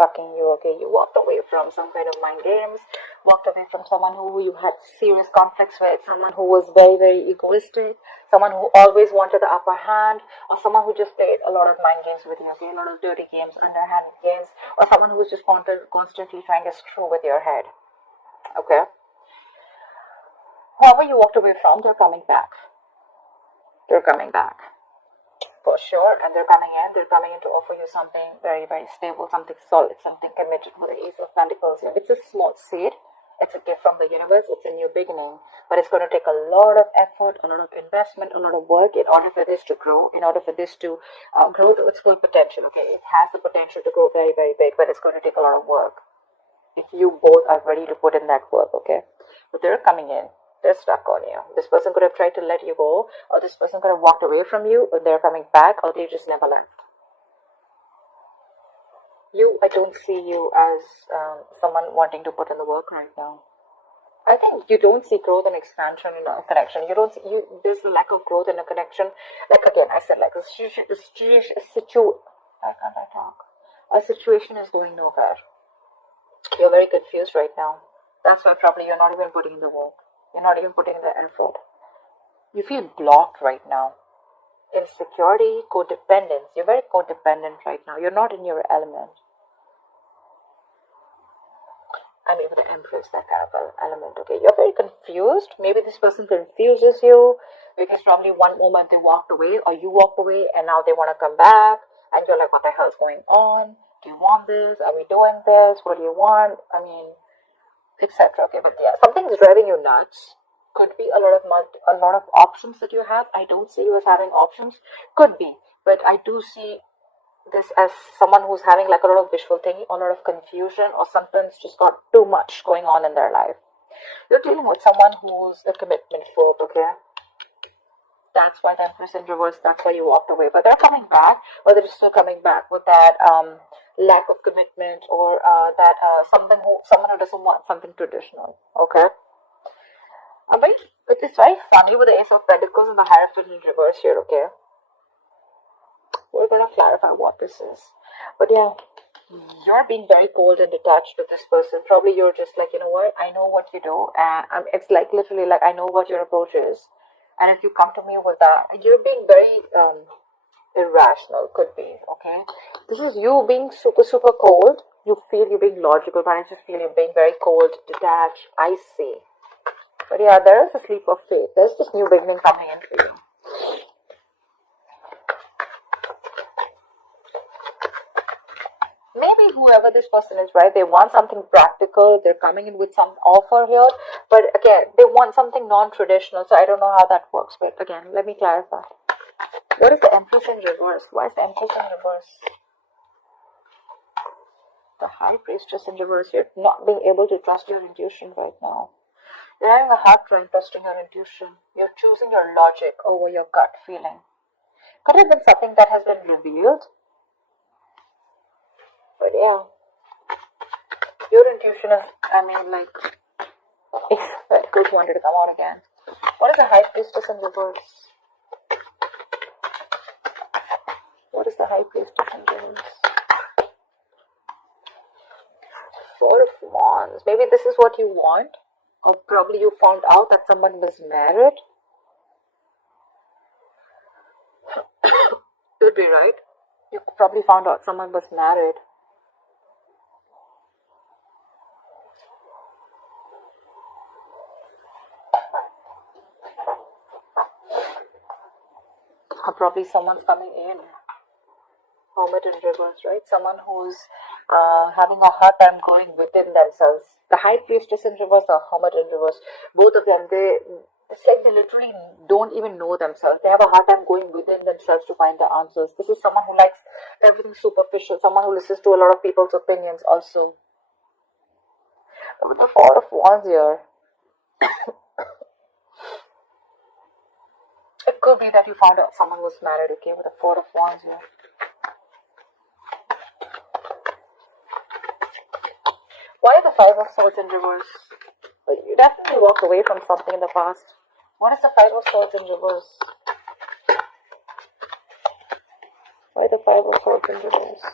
fucking you, okay? You walked away from some kind of mind games, walked away from someone who you had serious conflicts with, someone who was very, very egoistic, someone who always wanted the upper hand, or someone who just played a lot of mind games with you, okay? A lot of dirty games, underhand games, or someone who was just constantly trying to screw with your head, okay? Whoever you walked away from, they're coming back. They're coming back. For sure, and they're coming in to offer you something very, very stable, something solid, something committed. With the Ace of Pentacles here, it's a small seed, it's a gift from the universe, it's a new beginning, but it's going to take a lot of effort, a lot of investment, a lot of work in order for this to grow, in order for this to grow to its full potential, okay? It has the potential to grow very, very big, but it's going to take a lot of work if you both are ready to put in that work, okay? But they're coming in. They're stuck on you. This person could have tried to let you go, or this person could have walked away from you, or they're coming back, or they just never left. I don't see you as someone wanting to put in the work right now. I think you don't see growth and expansion in a connection. There's a lack of growth in a connection. Like again, I said, like a situation is going nowhere. You're very confused right now. That's why probably you're not even putting in the work. You're not even putting in the effort. You feel blocked right now. Insecurity, codependence. You're very codependent right now. You're not in your element. I mean, with the Empress, that kind of element, okay? You're very confused. Maybe this person confuses you because probably one moment they walked away, or you walked away, and now they want to come back, and you're like, what the hell is going on? Do you want this? Are we doing this? What do you want? I mean, etc. Okay, but yeah, something's driving you nuts. Could be a lot of options that you have. I don't see you as having options. Could be, but I do see this as someone who's having like a lot of wishful thinking, a lot of confusion, or something's just got too much going on in their life. You're dealing with someone who's a commitment phobe, okay? That's why the Empress in reverse, that's why you walked away. But they're coming back, or they're still coming back with that lack of commitment, or someone who doesn't want something traditional, okay? But it's very funny with the Ace of Pentacles and the Hierophant in reverse here, okay? We're going to clarify what this is. But yeah, you're being very cold and detached to this person. Probably you're just like, you know what, I know what you do, and it's like literally like I know what your approach is. And if you come to me with that, you're being very irrational, could be, okay? This is you being super, super cold. You feel you're being logical, but I just feel you're being very cold, detached, icy. But yeah, there is a sleep of faith. There's this new beginning coming in for you. Maybe whoever this person is, right, they want something practical. They're coming in with some offer here. But again, they want something non-traditional. So I don't know how that works. But again, let me clarify. What is the Empress in reverse? Why is the Empress in reverse? The High Priestess in reverse. You're not being able to trust your intuition right now. You're having a hard time trusting your intuition. You're choosing your logic over your gut feeling. Could have been something that has been revealed. But yeah, your intuition is, I mean, like, if Pentacles wanted to come out again. What is the High Priestess in reverse? What is the High Priestess in reverse? Four of Wands. Maybe this is what you want. Or probably you found out that someone was married. Could be, right? You probably found out someone was married. Or probably someone's coming in. Hermit in reverse, right? Someone who's having a hard time going within themselves. The High Priestess in reverse or Hermit in reverse. Both of them, it's like they literally don't even know themselves. They have a hard time going within themselves to find the answers. This is someone who likes everything superficial. Someone who listens to a lot of people's opinions also. But with the Four of Wands here, it could be that you found out someone was married, okay, with the Four of Wands here. Why is the Five of Swords in reverse? You definitely walked away from something in the past. What is the Five of Swords in reverse? Why the Five of Swords in reverse?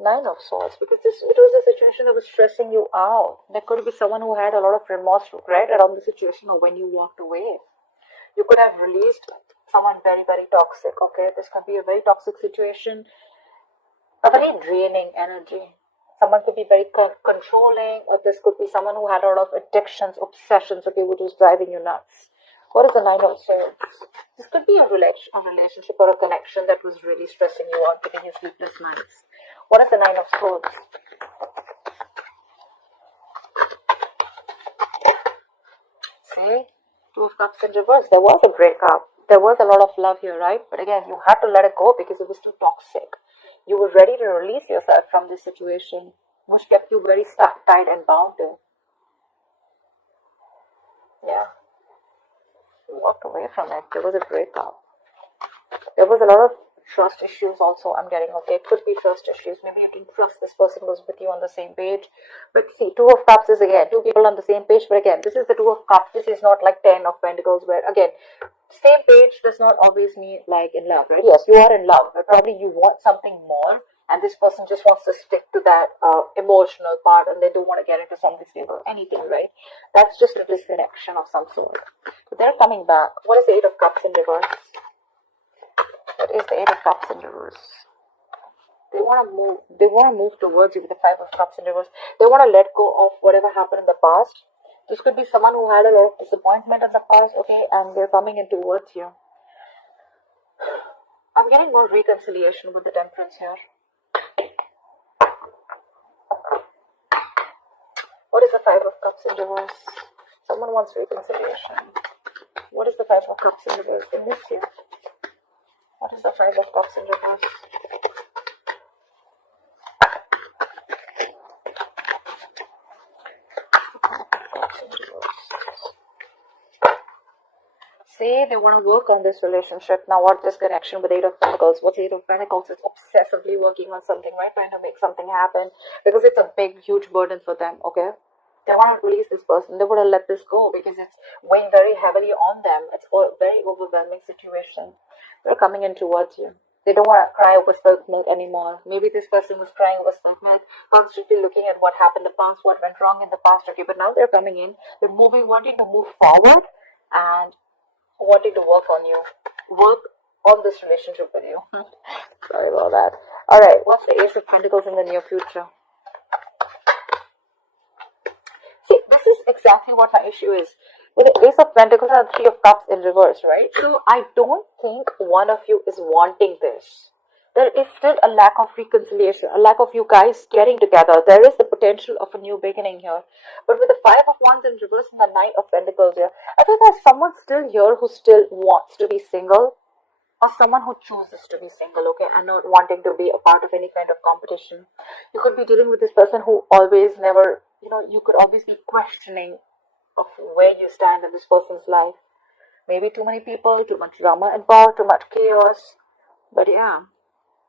Nine of Swords, because it was a situation that was stressing you out. There could be someone who had a lot of remorse, regret around the situation or when you walked away. You could have released someone very, very toxic, okay? This could be a very toxic situation, a very draining energy. Someone could be very controlling, or this could be someone who had a lot of addictions, obsessions, okay, which was driving you nuts. What is the Nine of Swords? This could be a relationship or a connection that was really stressing you out, giving you sleepless nights. What is the Nine of Swords? See? Two of Cups in reverse. There was a breakup. There was a lot of love here, right? But again, you had to let it go because it was too toxic. You were ready to release yourself from this situation, which kept you very stuck, tied, and bound to. Yeah. You walked away from it. There was a breakup. There was a lot of trust issues also, I'm getting, okay? It could be trust issues. Maybe you didn't trust this person was with you on the same page. But see, Two of Cups is again, two people on the same page. But again, this is the Two of Cups. This is not like 10 of Pentacles where, again, same page does not always mean like in love, right? Yes, you are in love, but probably you want something more. And this person just wants to stick to that emotional part and they don't want to get into something stable, anything, right? That's just a disconnection of some sort. But they're coming back. What is the Eight of Cups in reverse? What is the Eight of Cups in reverse? They want to move towards you with the Five of Cups in reverse. They want to let go of whatever happened in the past. This could be someone who had a lot of disappointment in the past, okay, and they're coming in towards you. I'm getting more reconciliation with the Temperance here. What is the Five of Cups in reverse? Someone wants reconciliation. What is the Five of Cups in reverse in this year? What is the Five of Cups in reverse? Say they want to work on this relationship. Now what is connection with Eight of Pentacles? What's Eight of Pentacles? It's obsessively working on something, right? Trying to make something happen because it's a big, huge burden for them, okay? They want to release this person. They want to let this go because it's weighing very heavily on them. It's a very overwhelming situation. They're coming in towards you. They don't want to cry over spilt milk anymore. Maybe this person was crying over spilt milk, constantly looking at what happened in the past, what went wrong in the past, okay? But now they're coming in. They're moving, wanting to move forward and wanting to work on you, work on this relationship with you. Sorry about that. Alright, what's the Ace of Pentacles in the near future? See, this is exactly what my issue is. With the Ace of Pentacles and Three of Cups in reverse, right? So I don't think one of you is wanting this. There is still a lack of reconciliation, a lack of you guys getting together. There is the potential of a new beginning here. But with the Five of Wands in reverse and the Knight of Pentacles here, I feel there's someone still here who still wants to be single, or someone who chooses to be single, okay, and not wanting to be a part of any kind of competition. You could be dealing with this person who always never, you could always be questioning of where you stand in this person's life. Maybe too many people, too much drama involved, too much chaos. But yeah.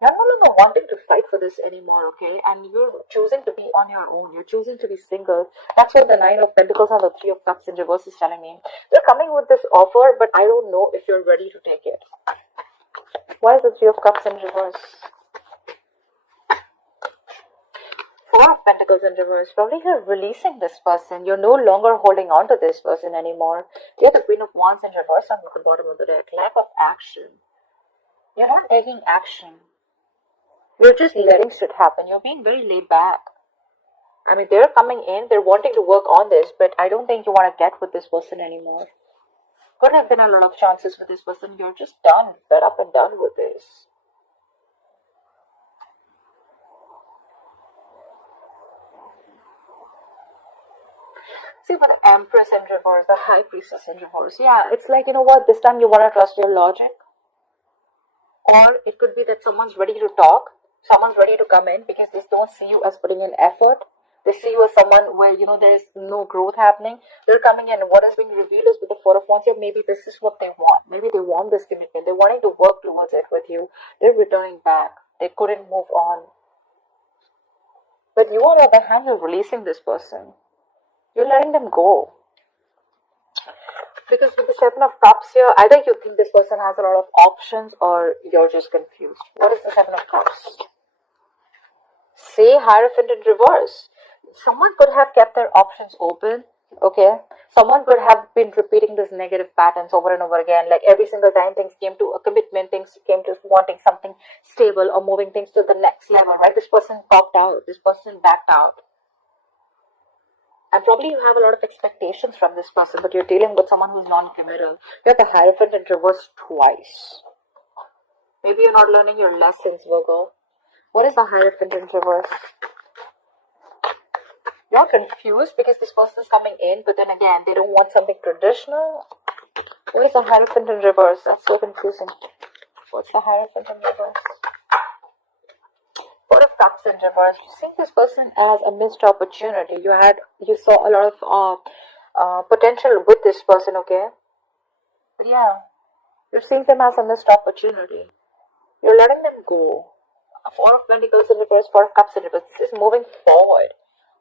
You're no longer wanting to fight for this anymore, okay? And you're choosing to be on your own. You're choosing to be single. That's what the Nine of Pentacles and the Three of Cups in reverse is telling me. You're coming with this offer, but I don't know if you're ready to take it. Why is the Three of Cups in reverse? Four of Pentacles in reverse. Probably you're releasing this person. You're no longer holding on to this person anymore. You have the Queen of Wands in reverse on the bottom of the deck. Lack of action. You're not taking action. You're just letting shit happen. You're being very laid back. I mean, they're coming in, they're wanting to work on this, but I don't think you want to get with this person anymore. Could have been a lot of chances with this person. You're just done, fed up and done with this. See, with the Empress in reverse, the High Priestess in reverse. Yeah, it's like, you know what, this time you want to trust your logic. Or it could be that someone's ready to talk. Someone's ready to come in because they don't see you as putting in effort. They see you as someone where, there's no growth happening. They're coming in and what is being revealed is with the Four of Wands here, maybe this is what they want. Maybe they want this commitment. They're wanting to work towards it with you. They're returning back. They couldn't move on. But you, on the other hand, you're releasing this person. You're letting them go. Because with the Seven of Cups here, either you think this person has a lot of options or you're just confused. What is the Seven of Cups? Say Hierophant in reverse. Someone could have kept their options open, okay? Someone could have been repeating these negative patterns over and over again. Like every single time things came to a commitment, things came to wanting something stable or moving things to the next level, right? This person popped out, this person backed out. And probably you have a lot of expectations from this person, but you're dealing with someone who's non-committal. You have the Hierophant in reverse twice. Maybe you're not learning your lessons, Virgo. What is the Hierophant in reverse? You're confused because this person is coming in, but then again, they don't want something traditional. What is the Hierophant in reverse? That's so confusing. What's the Hierophant in reverse? Four of Cups in reverse. You see this person as a missed opportunity. You saw a lot of potential with this person, okay? But yeah, you're seeing them as a missed opportunity. You're letting them go. Four of Pentacles in reverse, Four of Cups in reverse. This is moving forward.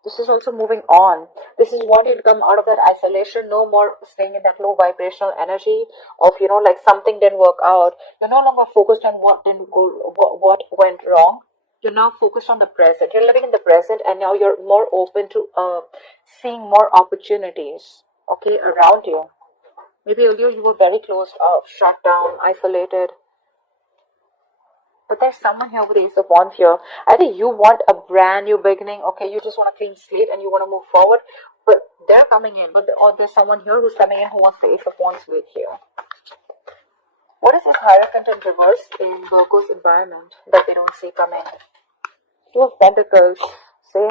This is also moving on. This is wanting to come out of that isolation. No more staying in that low vibrational energy of, like something didn't work out. You're no longer focused on what didn't go, what went wrong. You're now focused on the present. You're living in the present, and now you're more open to seeing more opportunities, okay, around you. Maybe earlier you were very closed off, shut down, isolated. But there's someone here with the Ace of Wands here. Either you want a brand new beginning, okay, you just want a clean slate and you want to move forward, but they're coming in, or there's someone here who's coming in who wants the Ace of Wands with you. What is this Hierophant in reverse in Virgo's environment that they don't see coming? Two of Pentacles. See?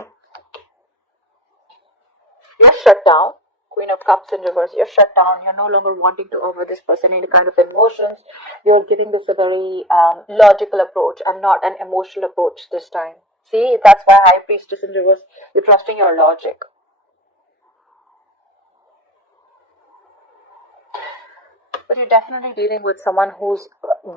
You're shut down. Queen of Cups in reverse. You're shut down. You're no longer wanting to offer this person any kind of emotions. You're giving this a very logical approach and not an emotional approach this time. See, that's why High Priestess in reverse. You're trusting your logic. But you're definitely dealing with someone who's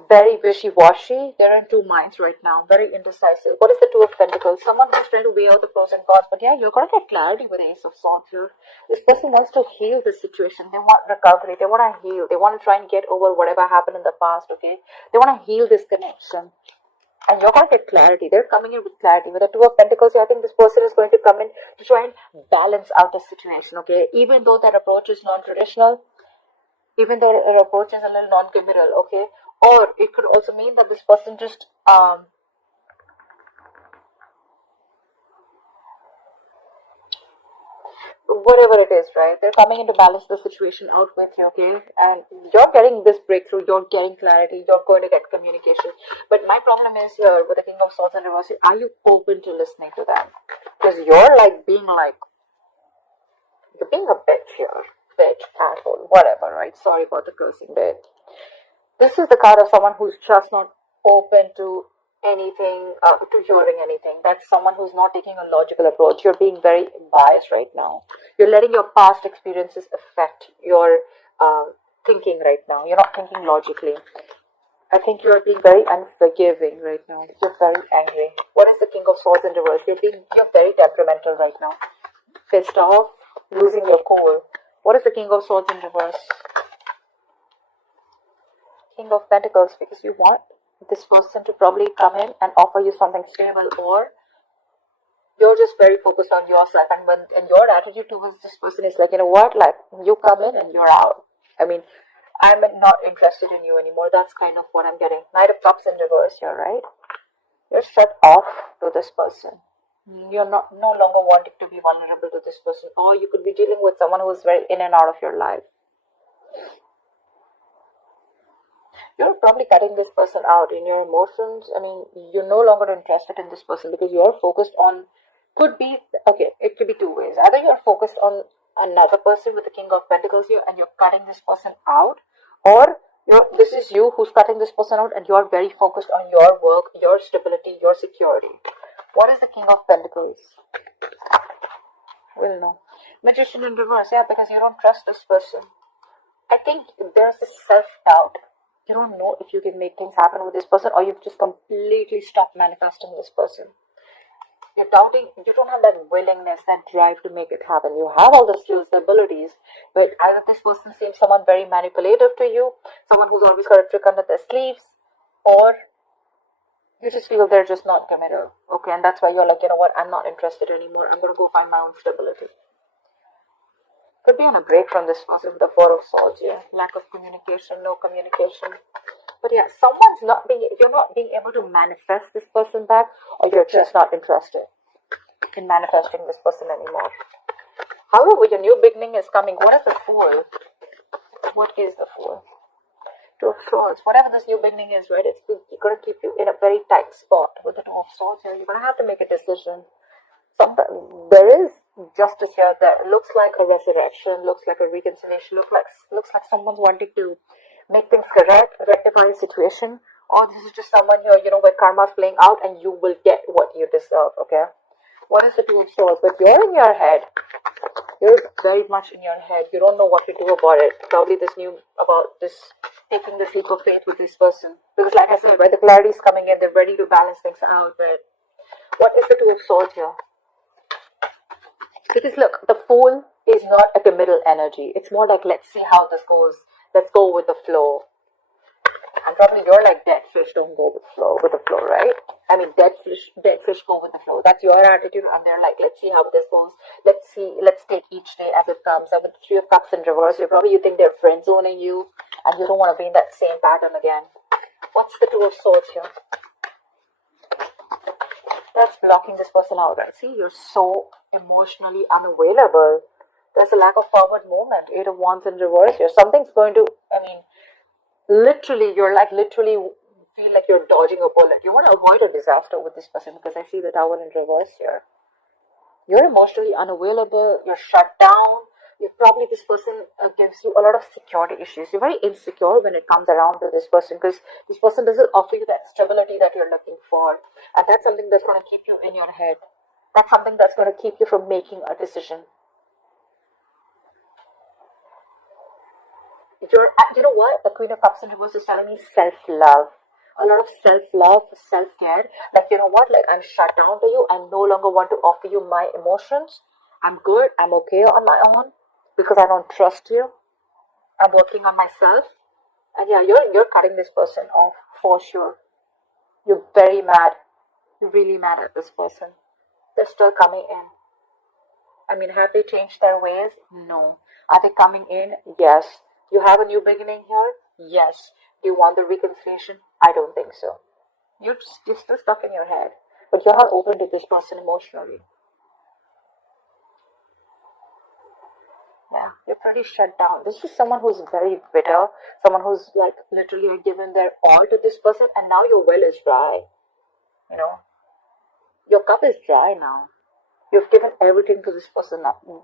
very wishy-washy. They're in two minds right now, very indecisive. What is the Two of Pentacles? Someone who's trying to weigh out the pros and cons. But yeah, you're going to get clarity with the Ace of Swords here. This person wants to heal the situation. They want recovery. They want to heal. They want to try and get over whatever happened in the past, okay? They want to heal this connection. And you're going to get clarity. They're coming in with clarity. With the Two of Pentacles, I think this person is going to come in to try and balance out the situation, okay? Even though that approach is non-traditional, even though her approach is a little non-committal, okay? Or it could also mean that this person just whatever it is, right? They're coming in to balance the situation out with you, okay? And you're getting this breakthrough, you're getting clarity, you're going to get communication. But my problem is here with the King of Swords in reverse, are you open to listening to them? Because you're being a bitch here. Bitch, asshole, whatever, right? Sorry about the cursing bit. This is the card of someone who's just not open to anything, to hearing anything. That's someone who's not taking a logical approach. You're being very biased right now. You're letting your past experiences affect your thinking right now. You're not thinking logically. I think you're being very unforgiving right now. You're very angry. What is the King of Swords in reverse? You're very temperamental right now. Pissed off, losing your cool. What is the King of Swords in reverse? King of Pentacles, because you want this person to probably come in and offer you something stable, or you're just very focused on yourself, and your attitude towards this person is like, you know what, like, you come in and you're out. I mean, I'm not interested in you anymore. That's kind of what I'm getting. Knight of Cups in reverse here, right? You're shut off to this person. You're no longer wanting to be vulnerable to this person, or you could be dealing with someone who is very in and out of your life. You're probably cutting this person out in your emotions. I mean, you're no longer interested in this person because you're focused on, it could be two ways. Either you're focused on another person with the King of Pentacles here and you're cutting this person out, or this is you who's cutting this person out and you're very focused on your work, your stability, your security. What is the King of Pentacles? We'll know. Magician in reverse, yeah, because you don't trust this person. I think there's this self-doubt. You don't know if you can make things happen with this person, or you've just completely stopped manifesting this person. You're doubting, you don't have that willingness, that drive to make it happen. You have all the skills, the abilities, but either this person seems someone very manipulative to you, someone who's always got a trick under their sleeves, or You just feel they're just not committed. Okay, and that's why you're like, you know what, I'm not interested anymore. I'm going to go find my own stability. Could be on a break from this person with the Four of Swords, yeah. Lack of communication, no communication. But yeah, you're not being able to manifest this person back, or you're just not interested in manifesting this person anymore. However, your new beginning is coming. What is the Fool? What is the Fool? Two of Swords. Whatever this new beginning is, right, it's going to keep you in a very tight spot with the Two of Swords here. You're going to have to make a decision. There is justice here. That looks like a resurrection, looks like a reconciliation, looks like someone's wanting to make things correct, rectify a situation, or this is just someone here, where karma's playing out and you will get what you deserve, okay? What is the Two of Swords? But you're in your head. You're very much in your head. You don't know what to do about it. Probably taking this leap of faith with this person. Because like I said, right, the clarity is coming in. They're ready to balance things out. But what is the Two of Swords here? Because look, the Fool is not a committal energy. It's more like, let's see how this goes. Let's go with the flow. And probably you're like, dead fish don't go with the flow, right? I mean, dead fish go with the flow. That's your attitude, and they're like, let's see how this goes. Let's take each day as it comes. And with the Three of Cups in reverse, you think they're friend zoning you, and you don't want to be in that same pattern again. What's the Two of Swords here? That's blocking this person out, right? See, you're so emotionally unavailable. There's a lack of forward movement. Eight of Wands in reverse here. Something's going to, literally feel like you're dodging a bullet. You want to avoid a disaster with this person because I see the Tower in reverse here. You're emotionally unavailable. You're shut down. This person gives you a lot of security issues. You're very insecure when it comes around to this person because this person doesn't offer you that stability that you're looking for. And that's something that's going to keep you in your head. That's something that's going to keep you from making a decision. You know what? The Queen of Cups in reverse is telling me self-love. A lot of self-love, self-care. Like, you know what? Like, I'm shut down to you. I no longer want to offer you my emotions. I'm good. I'm okay on my own because I don't trust you. I'm working on myself. And yeah, you're cutting this person off for sure. You're very mad. You're really mad at this person. They're still coming in. Have they changed their ways? No. Are they coming in? Yes. You have a new beginning here? Yes. Do you want the reconciliation? I don't think so. You're still stuck in your head. But you're not open to this person emotionally. Yeah, you're pretty shut down. This is someone who's very bitter. Someone who's like literally given their all to this person and now your well is dry. Your cup is dry now. You've given everything to this person to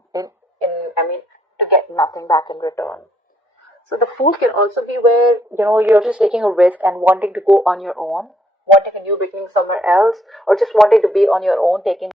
get nothing back in return. So the Fool can also be where, you're just taking a risk and wanting to go on your own, wanting a new beginning somewhere else, or just wanting to be on your own, taking